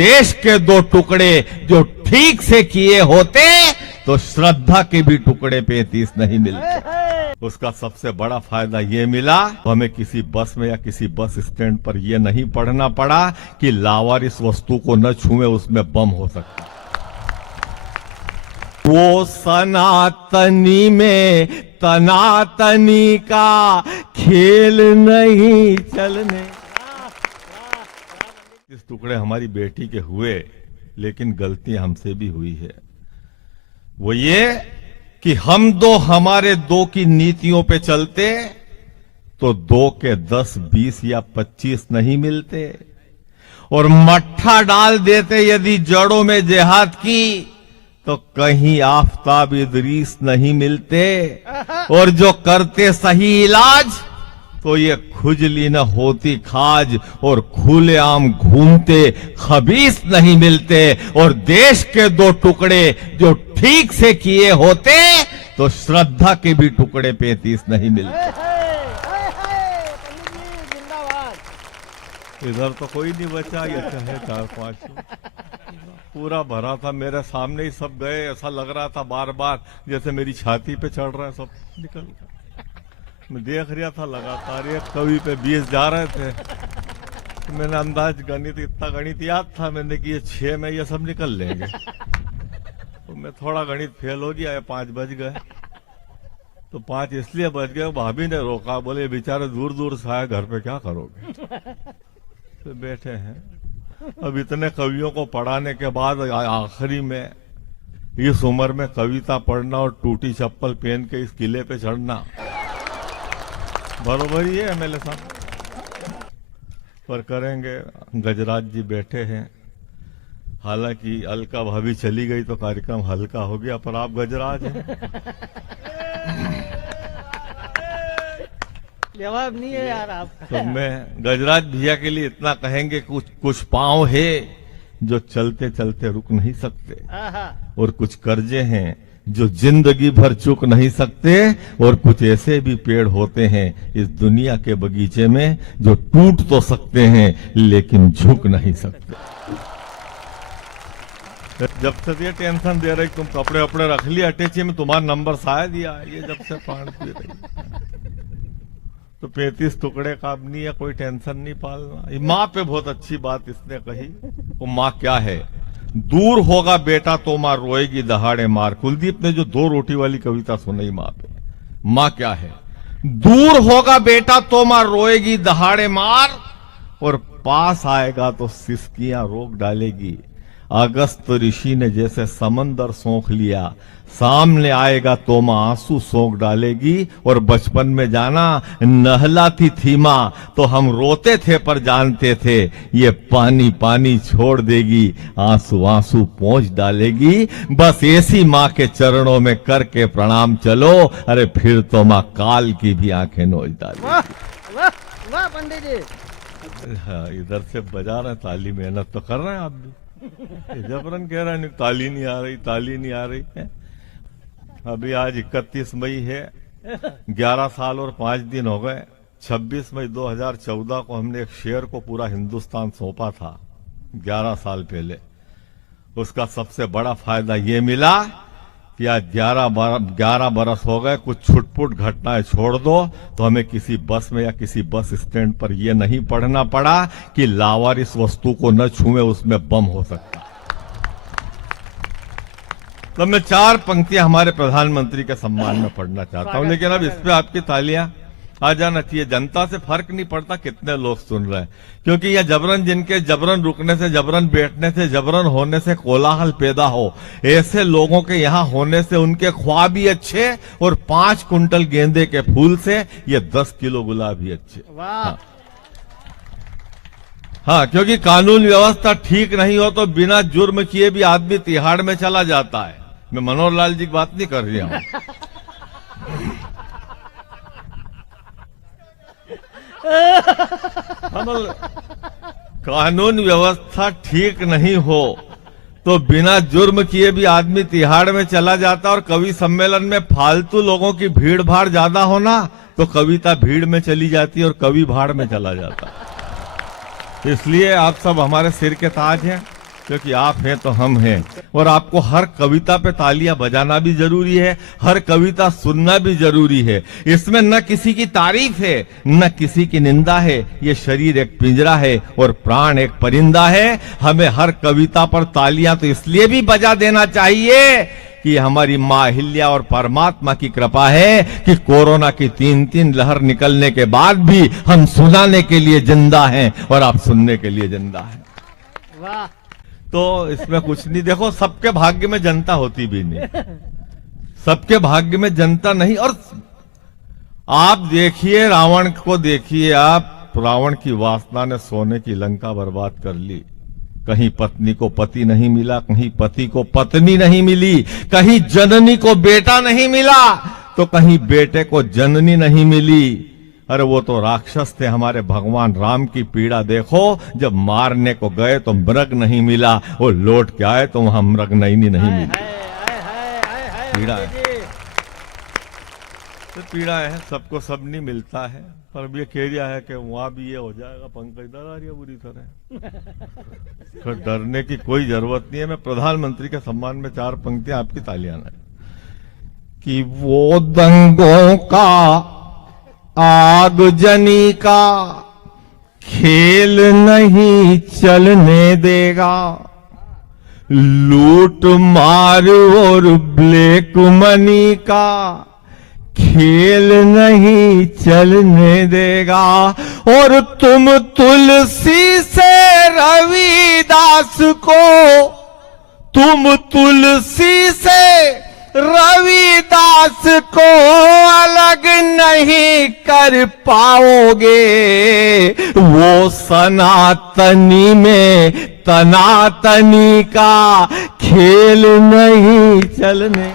देश के दो टुकड़े जो ठीक से किए होते तो श्रद्धा के भी टुकड़े 35 नहीं मिलते। उसका सबसे बड़ा फायदा ये मिला, हमें किसी बस में या किसी बस स्टैंड पर यह नहीं पढ़ना पड़ा कि लावारिस वस्तु को न छुए उसमें बम हो सकता। वो सनातनी में तनातनी का खेल नहीं चलने। इस टुकड़े हमारी बेटी के हुए, लेकिन गलती हमसे भी हुई है। वो ये कि हम दो हमारे दो की नीतियों पे चलते तो 2 के 10, 20 या 25 नहीं मिलते, और मट्ठा डाल देते यदि जड़ों में जिहाद की तो कहीं आफताब इदरीस नहीं मिलते, और जो करते सही इलाज तो ये खुजली न होती खाज, और खुलेआम घूमते खबीस नहीं मिलते। और देश के दो टुकड़े जो ठीक से किए होते तो श्रद्धा के भी टुकड़े 35 नहीं मिलते। इधर तो कोई नहीं बचा, ये चाहे 4-5 पूरा भरा था मेरे सामने ही सब गए। ऐसा लग रहा था बार बार जैसे मेरी छाती पे चढ़ रहा है, सब निकल गया। मैं देख रहा था लगातार, एक कवि पे 20 जा रहे थे तो मैंने अंदाज गणित, इतना गणित याद था मैंने कि ये 6 में ये सब निकल लेंगे। तो मैं थोड़ा गणित फेल हो गया, 5 बज गए। तो 5 इसलिए बज गए, भाभी ने रोका, बोले बेचारे दूर दूर से आए, घर पे क्या करोगे। तो बैठे हैं। अब इतने कवियों को पढ़ाने के बाद आखिरी में इस उम्र में कविता पढ़ना और टूटी चप्पल पहन के इस किले पे चढ़ना बरोबर ही है एमएलए साहब। पर करेंगे, गजराज जी बैठे हैं। हालांकि अलका भाभी चली गई तो कार्यक्रम हल्का हो गया, पर आप गजराज हैं। जवाब नहीं है यार आपका। तो मैं गजराज भैया के लिए इतना कहेंगे, कुछ पांव है जो चलते चलते रुक नहीं सकते, और कुछ कर्जे हैं जो जिंदगी भर चुक नहीं सकते, और कुछ ऐसे भी पेड़ होते हैं इस दुनिया के बगीचे में जो टूट तो सकते हैं लेकिन झुक नहीं सकते। जब से ये टेंशन दे रही तुम कपड़े वपड़े रख लिया अटैची में, तुम्हारा नंबर शायद ही आया, ये जब से पान पी रही तो 35 टुकड़े का अब नहीं है, कोई टेंशन नहीं पालना। माँ पे बहुत अच्छी बात इसने कही, वो माँ क्या है, दूर होगा बेटा तो माँ रोएगी दहाड़े मार। कुलदीप ने जो 2 रोटी वाली कविता सुनाई माँ पे, माँ क्या है, दूर होगा बेटा तो माँ रोएगी दहाड़े मार, और पास आएगा तो सिसकियां रोक डालेगी। अगस्त ऋषि ने जैसे समंदर सोख लिया, सामने आएगा तो माँ आंसू सोख डालेगी। और बचपन में जाना नहलाती थी माँ तो हम रोते थे पर जानते थे ये पानी पानी छोड़ देगी, आंसू आंसू पोंछ डालेगी। बस ऐसी माँ के चरणों में करके प्रणाम चलो, अरे फिर तो माँ काल की भी आंखें नोच डालेगी। वाह वाह वाह पंडित जी। हाँ, इधर से बजा रहे ताली, मेहनत तो कर रहे हैं आप भी। जबरन कह रहे हैं ताली नहीं आ रही, ताली नहीं आ रही है। अभी आज 31 मई है, 11 साल और 5 दिन हो गए। 26 मई 2014 को हमने एक शेर को पूरा हिंदुस्तान सौंपा था, 11 साल पहले। उसका सबसे बड़ा फायदा ये मिला कि आज 11 बरस हो गए, कुछ छुटपुट घटनाएं छोड़ दो तो हमें किसी बस में या किसी बस स्टैंड पर यह नहीं पढ़ना पड़ा कि लावारिस वस्तु को न छुए उसमें बम हो सकता। तो मैं 4 पंक्तियां हमारे प्रधानमंत्री के सम्मान में पढ़ना चाहता हूं, लेकिन अब इस पे आपकी तालियां आ जाना चाहिए। जनता से फर्क नहीं पड़ता कितने लोग सुन रहे हैं, क्योंकि यह जबरन, जिनके जबरन रुकने से, जबरन बैठने से, जबरन होने से कोलाहल पैदा हो, ऐसे लोगों के यहाँ होने से उनके ख्वाब भी अच्छे, और 5 कुंटल गेंदे के फूल से ये 10 किलो गुलाब भी अच्छे। हाँ, क्योंकि कानून व्यवस्था ठीक नहीं हो तो बिना जुर्म किए भी आदमी तिहाड़ में चला जाता है। मैं मनोहर लाल जी की बात नहीं कर रहा हूं। कानून व्यवस्था ठीक नहीं हो तो बिना जुर्म किए भी आदमी तिहाड़ में चला जाता। और कवि सम्मेलन में फालतू लोगों की भीड़ भाड़ ज्यादा होना तो कविता भीड़ में चली जाती और कवि भाड़ में चला जाता। इसलिए आप सब हमारे सिर के ताज हैं। क्योंकि आप हैं तो हम हैं। और आपको हर कविता पे तालियां बजाना भी जरूरी है, हर कविता सुनना भी जरूरी है। इसमें न किसी की तारीफ है न किसी की निंदा है। ये शरीर एक पिंजरा है और प्राण एक परिंदा है। हमें हर कविता पर तालियां तो इसलिए भी बजा देना चाहिए कि हमारी मां अहिल्या और परमात्मा की कृपा है कि कोरोना की 3 लहर निकलने के बाद भी हम सुनाने के लिए जिंदा हैं और आप सुनने के लिए जिंदा हैं। वाह। तो इसमें कुछ नहीं। देखो, सबके भाग्य में जनता होती भी नहीं, सबके भाग्य में जनता नहीं। और आप देखिए, रावण को देखिए आप, रावण की वासना ने सोने की लंका बर्बाद कर ली। कहीं पत्नी को पति नहीं मिला, कहीं पति को पत्नी नहीं मिली, कहीं जननी को बेटा नहीं मिला, तो कहीं बेटे को जननी नहीं मिली। अरे वो तो राक्षस थे। हमारे भगवान राम की पीड़ा देखो, जब मारने को गए तो मृग नहीं मिला, वो लौट के आए तो वहां मृग नहीं मिली। पीड़ा है, तो पीड़ा है, सबको सब नहीं मिलता है। पर अब ये कह दिया है कि वहां भी ये हो जाएगा, पंकज डरा रही है बुरी तरह। तो डरने की कोई जरूरत नहीं है। मैं प्रधानमंत्री के सम्मान में 4 पंक्तियां आपकी तालियां ना कि वो दंगों का आगजनी का खेल नहीं चलने देगा, लूट मार और ब्लैक मनी का खेल नहीं चलने देगा। और तुम तुलसी से रविदास को, तुम तुलसी से रविदास को अलग नहीं कर पाओगे। वो सनातनी में तनातनी का खेल नहीं चलने